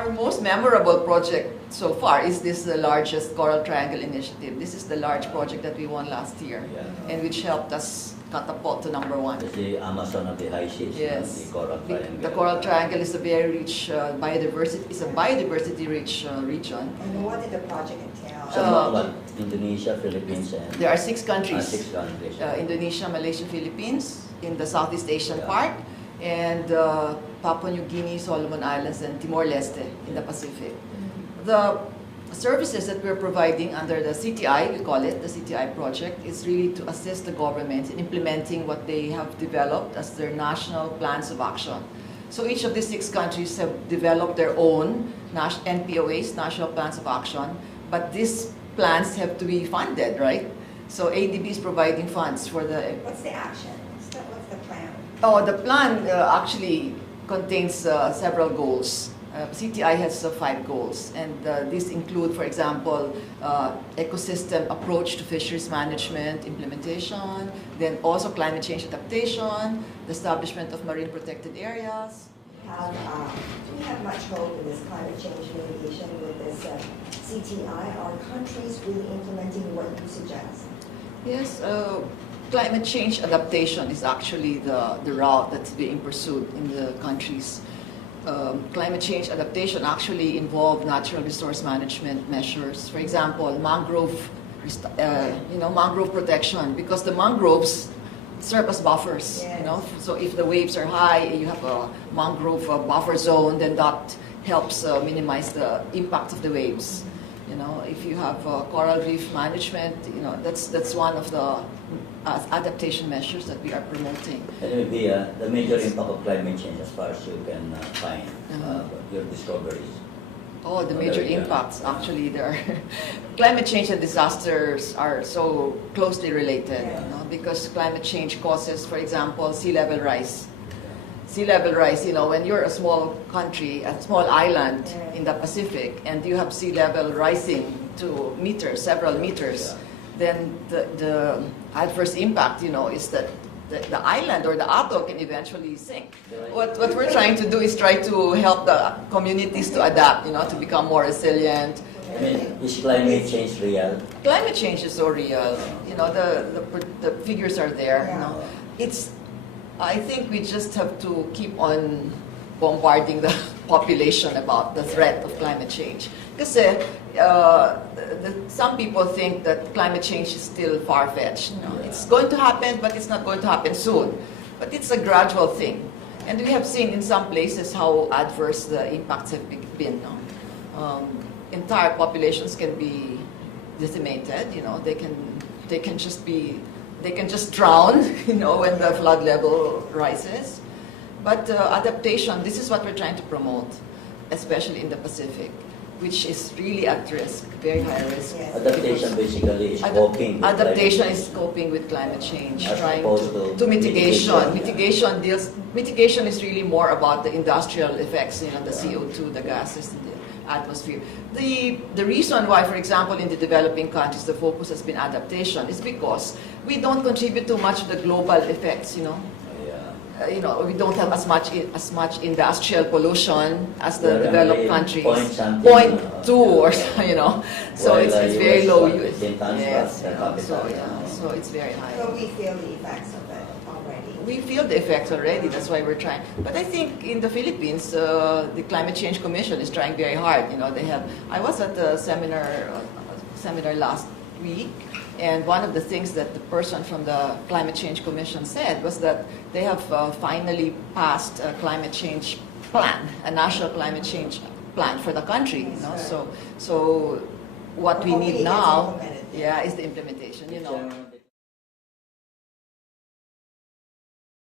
Our most memorable project so far is this the largest Coral Triangle initiative. This is the large project that we won last year, and which helped us catapult to #1. It's the Amazon of the high seas. Yes. The Coral Triangle. The Coral Triangle is a very rich biodiversity. It's a biodiversity-rich region. And what did the project entail? So Indonesia, Philippines, and There are 6 countries. 6 countries. Indonesia, Malaysia, Philippines, in the Southeast Asian part, and Papua New Guinea, Solomon Islands, and Timor-Leste in the Pacific. The services that we're providing under the CTI, we call it the CTI project, is really to assist the government in implementing what they have developed as their national plans of action. So each of these 6 countries have developed their own NPOAs, national plans of action, but these plans have to be funded, right? So ADB is providing funds for the... What's the action? What's the plan? Oh, the plan actually contains several goals. CTI has 5 goals, and these include, for example, ecosystem approach to fisheries management implementation, then also climate change adaptation, the establishment of marine protected areas. Do we have much hope in this climate change mitigation with this CTI? Are countries really implementing what you suggest? Yes, climate change adaptation is actually the route that's being pursued in the countries. Climate change adaptation actually involve natural resource management measures. For example, mangrove protection, because the mangroves serve as buffers. Yes. So if the waves are high, you have a mangrove buffer zone, then that helps minimize the impact of the waves. If you have coral reef management, that's one of the adaptation measures that we are promoting. And it will be the major impact of climate change as far as you can find your discoveries. Oh, the major impacts, actually, there are climate change and disasters are so closely related, because climate change causes, for example, sea level rise. Sea level rise, when you're a small country, a small island in the Pacific, and you have sea level rising to meters, several meters, then the adverse impact, is that the island or the atoll can eventually sink. What we're trying to do is try to help the communities to adapt, to become more resilient. I mean, is climate change real? Climate change is so real. The figures are there. I think we just have to keep on bombarding the population about the threat of climate change. Because some people think that climate change is still far-fetched. It's going to happen, but it's not going to happen soon. But it's a gradual thing. And we have seen in some places how adverse the impacts have been. Entire populations can be decimated. They can just drown, when the flood level rises. But adaptation, this is what we're trying to promote, especially in the Pacific, which is really at risk, very high risk. Yes. Adaptation basically is coping. Adaptation is coping with climate change, as trying opposed to mitigation. Mitigation is really more about the industrial effects, the CO2, the gases in the atmosphere. The reason why, for example, in the developing countries, the focus has been adaptation is because we don't contribute too much to the global effects, we don't have as much industrial pollution as the developed countries. 0.2 or so it's very low. Yes, so it's very high. So we feel the effects of it already. We feel the effects already. That's why we're trying. But I think in the Philippines, the Climate Change Commission is trying very hard. I was at a seminar last week. And one of the things that the person from the Climate Change Commission said was that they have finally passed a climate change plan, a national climate change plan for the country. So what we need now, is the implementation.